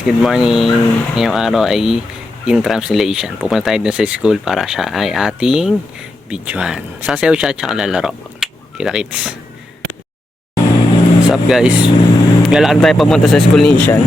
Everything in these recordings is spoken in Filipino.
guys, good morning. Ngayong araw ay in translation. Pupunta tayo dun sa school para siya ay ating videohan. Sasayaw siya at saka lalaro. Kita kits. What's up guys? Lalakad tayo papunta sa school ni Ishan.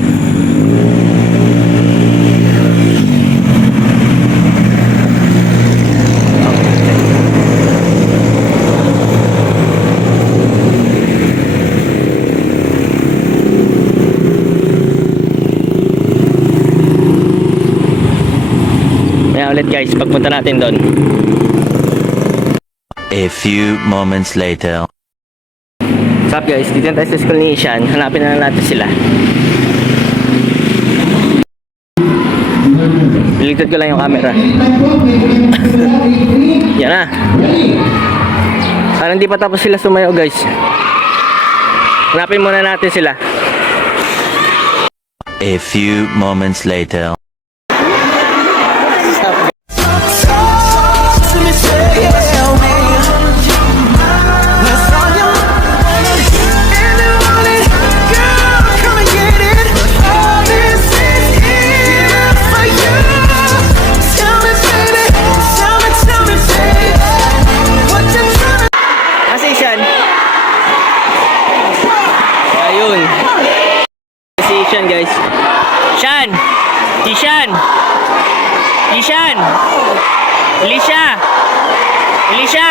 Ulit guys, pagpunta natin doon. A few moments later. What's up guys, dito tayo sa school ni Ishan. Hanapin na natin sila. Piligtad ko lang yung camera. Yan na. Sana hindi pa tapos sila sumayaw guys. Hanapin muna natin sila. A few moments later. Ishan guys. Ishan! Ishan! Ishan! Elisha! Elisha!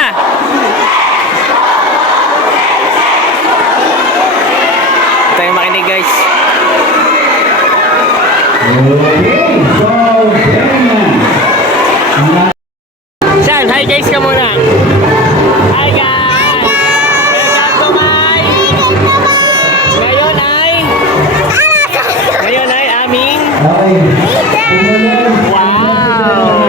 Tayo makinig guys. Ishan, hi guys ka muna. Hi guys! Welcome to my... Ngayon ay aming wow!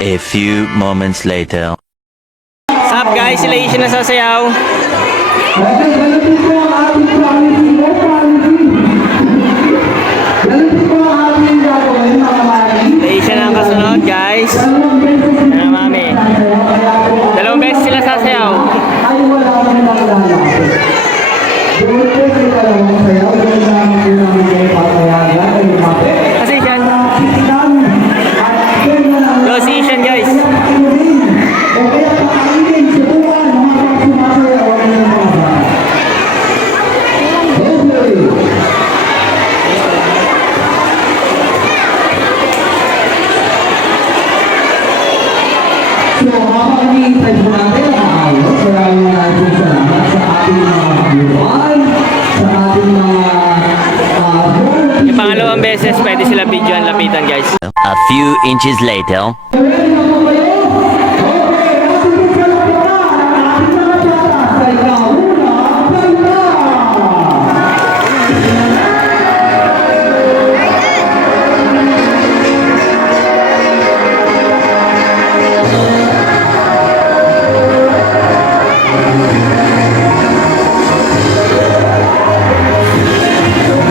A few moments later. What's up guys? Sila Ishan na sasayaw. Sila Ishan na ang kasunod guys. Ano mami? Dalawang beses sila sasayaw. Kasi Ishan. Yo, si Ishan guys. So, habang hinihintay po natin ang ayos, maraming salamat sa ating mga viewers, sa ating mga Yung pangalawang beses, pwede sila videoan lapitan guys. A few inches later.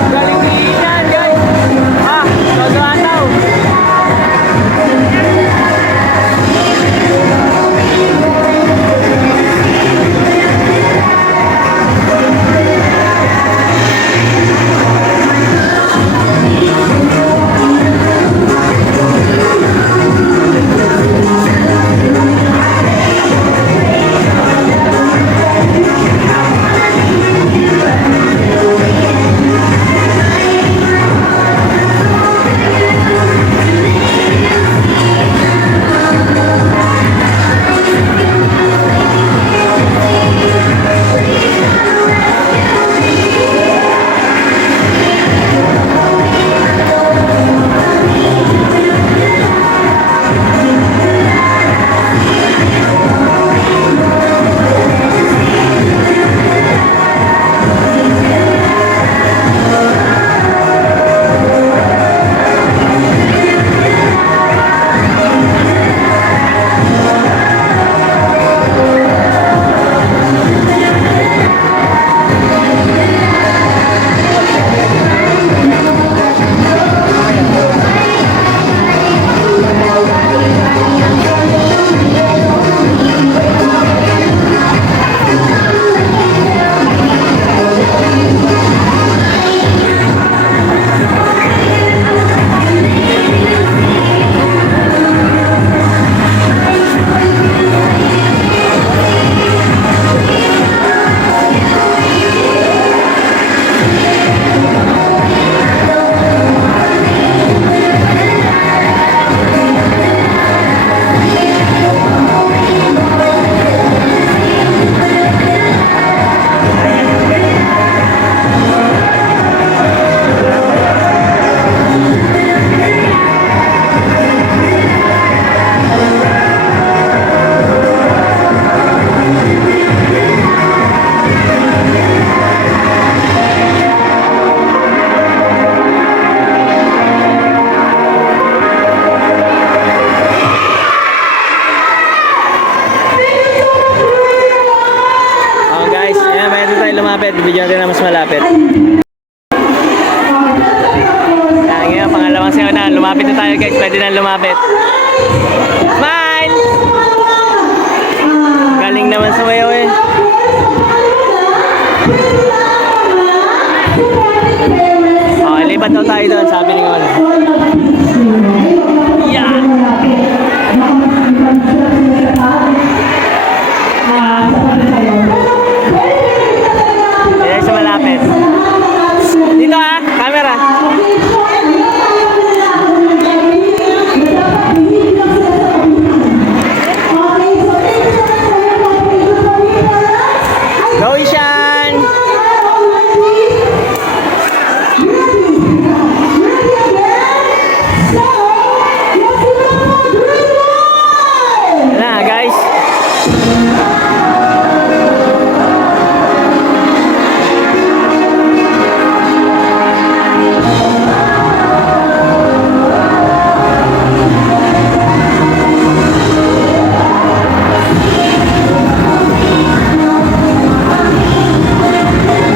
Galing ni Ishan guys. Ah, sosohan daw. malapit. Video natin na mas malapit. Ngayon, pangalawang sayaw na. Lumapit na tayo guys. Pwede na lumapit. Smile! Galing naman sumayaw eh. Okay, lipat daw tayo doon. Sabi ni Juan. Yeah! Ayan sa malapit. Dito ah, camera. Go Ishan! Na guys.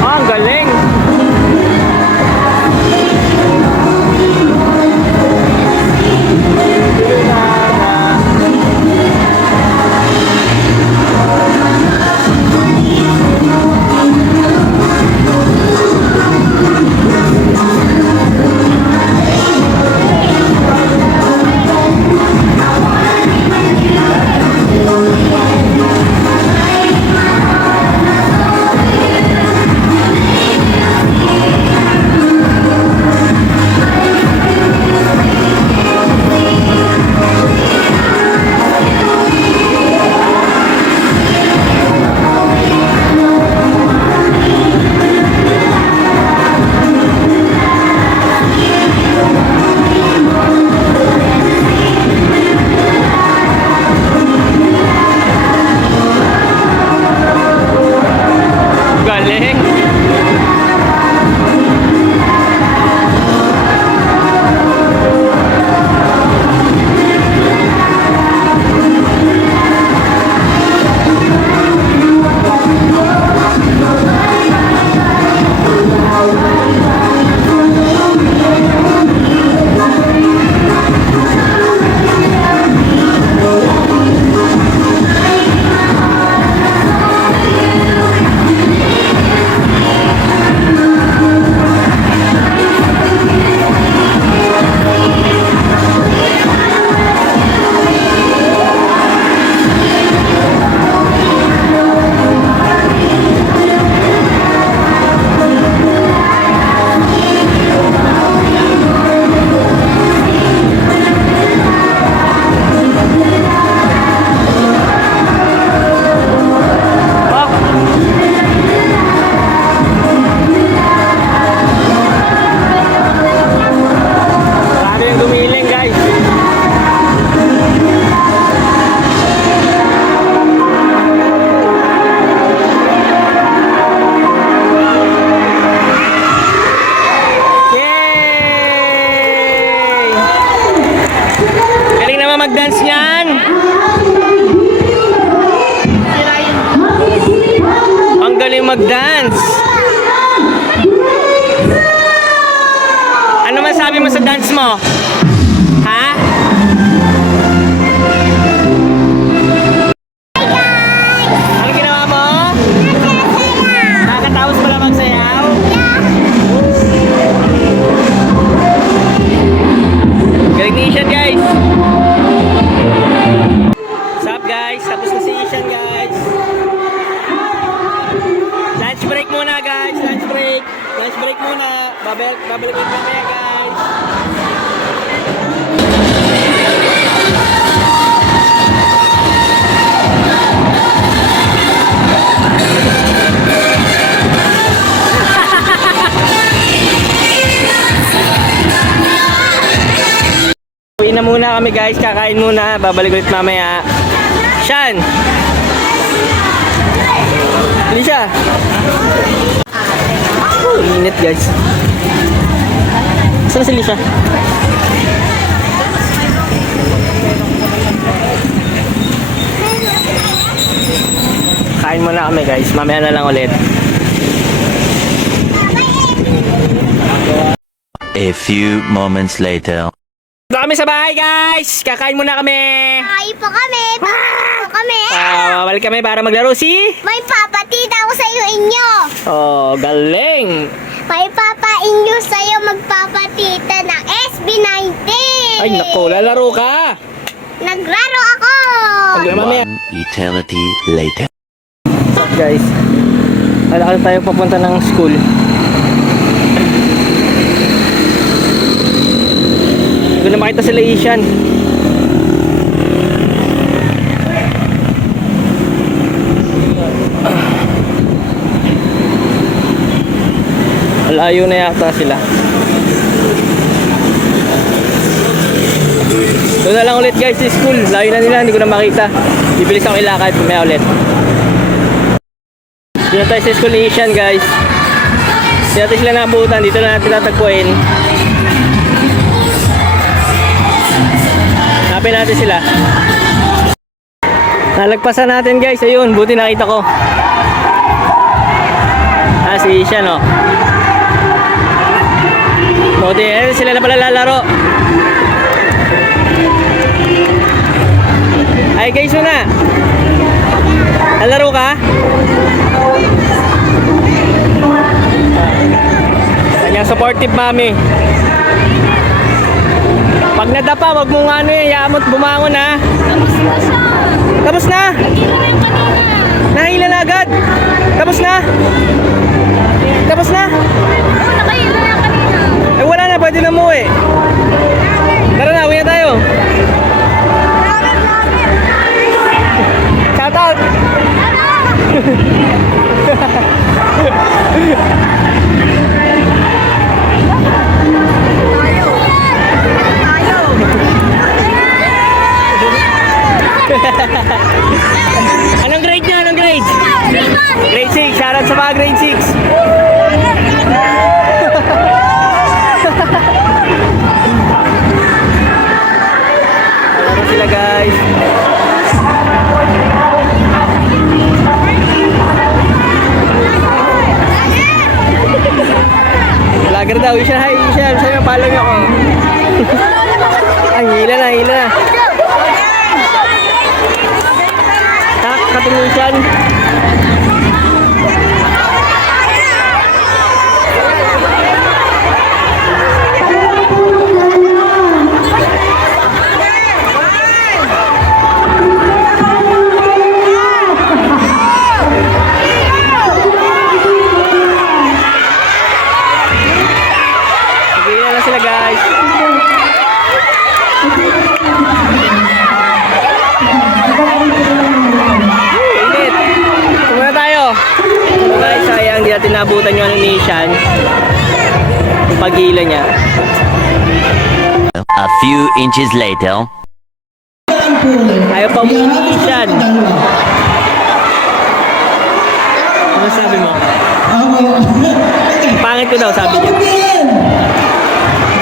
Ah, ang galing. Galing. Grabe yung gumiling guys. Yay! Galing naman mag-dance niyan. Ang galing mag-dance. Ano masabi mo sa dance mo? Ha? Ano ginawa mo? Nakakatapos pala magsayaw? Galing ni Ishan guys. What's up guys? Tapos na si Ishan guys. Lunch break muna guys. Lunch break. Lunch break muna. Babalik mamaya guys. Uwi na muna kami guys. Kakain muna. Babalik ulit mamaya. Shan! Lisha! Oh, init guys. Saan si Lisha? Kain muna kami guys. Mamaya na lang ulit. A few moments later. Dito kami sa bahay, guys! Kakain muna kami! Ay po kami! Po kami! Balik kami para maglaro si... May papatita ako sa iyo inyo! Oh, galing! May papa-inyo sa iyo magpapatita ng SB19! Ay, nako, lalaro ka! Naglaro ako! Mamaya. One eternity later. What's up, guys? Alakal tayo papunta ng school. Hindi ko na makita sila Asian. Malayo na yata sila. Doon na lang ulit, guys, sa school. Layo na nila, hindi ko na makita. Bibilis ako ilakad, pumaya ulit. Doon na tayo sa school ni Asian, guys. Hindi natin sila nabutan. Dito na natin tatagpuin. Hanapin natin sila. Nalagpasan natin, guys. Ayun, buti nakita ko. Si Asian, oh. Buti, sila na pala lalaro. Ay, guys, muna. Lalaro ka? Kanyang supportive mami. Pag nadapa, wag mong ano yan, yamot bumangon, ha. Tapos na? Nahila na agad? Tapos na? Tapos na? Eh, wala na, pwede na umuwi. Tara na, uwi na tayo. Shout out! Anong grade niya? Anong grade? Grade 6. Shout out sa mga grade 6. Ano sila, guys? Vlogger daw. Isha, hi. Isha, sa'yo, follow niyo ako. Ay, hila na, hila na. Katingisan. Sige na sila, guys. Init. Kumuna tayo. Guys, sayang hindi natin nabutan yung animation. Yung pagila niya. A few inches later. Ayaw pa umiinisyan. Ano sabi mo? Pangit ko daw, sabi niya.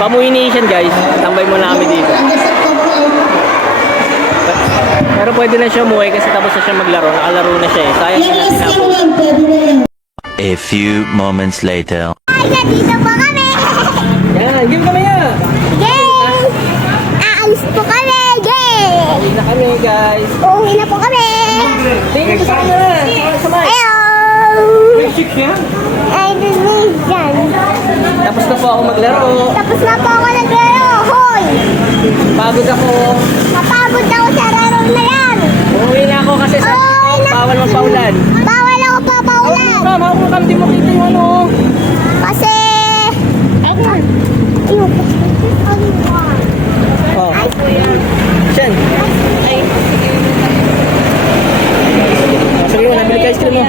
Pamuinisyan, guys. Tambay muna kami dito. Pero pwede na siya umuwi kasi tapos na siya maglaro. Nakalaro na siya eh. Sayang hindi natin nabutan. A few moments later. Ay, nandito po kami! Yan, game kami ya! Yay! Aalis po kami! Yay! Uwi na kami, guys. Uuwi na po kami! Tingin ko sa camera. Sa mic. Ayaw! Chick yan. Ay, dyan. Tapos na po ako maglaro. Tapos na po ako naglaro. Hoy! Pagod ako. Napagod ako sa laro na yan. Uuwi na ako kasi sabi ko, bawal magpaulan. Bawal ako papaulan. Mama, ako hindi mo kita yung ano. Kasi... Ayun. Oh. Siyan. Sabi mo, nabili ka ice cream mo.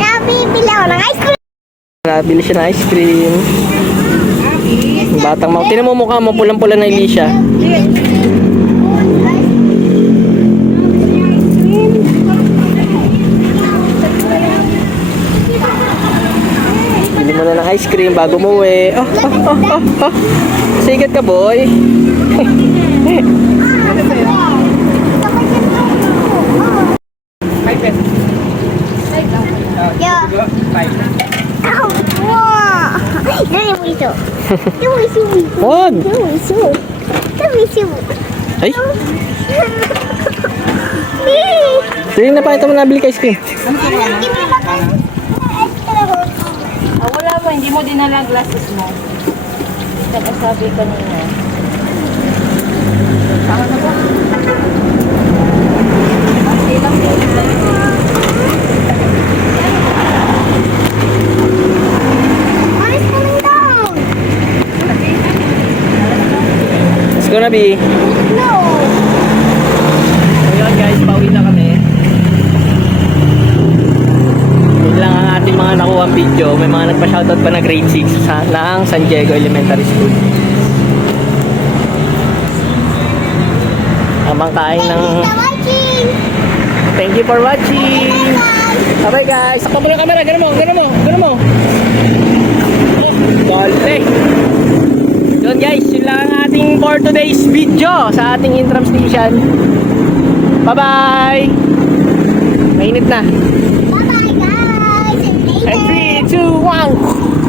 Nabibili ako ng ice cream. Nabili siya ng ice cream. Batang mo. Tinan mo mukha mo, pulang-pula na Elisha. Bili mo na ng ice cream bago umuwi. Oh. Sigat ka, boy. Yeah. Wow. Dali mo ito. Dali mo ito. Wag! Dali mo ito. Dali mo ito. Ay! Sige na pa ito mo nabili ka ice cream. Wala mo, hindi mo dinala glasses mo. Nakasabi kanina. Saan na ba? Pasti lang po. Alis ka lang daw. Let's go na, B. No. Ngayon guys, pauwi na kami. Yun lang ang ating mga nakuha video. May mga nagpa-shoutout pa na grade 6 ng San Diego Elementary School. Amang kain ng... Watching. Thank you for watching! Bye guys! Sakto mo na camera! Gano'n mo! Gano'n mo! Gano'n mo! Dole! Yun guys, yun lang ang ating for today's video sa ating Intram Station. Bye-bye! Mainit na! Bye-bye, guys. And 3, 2, 1!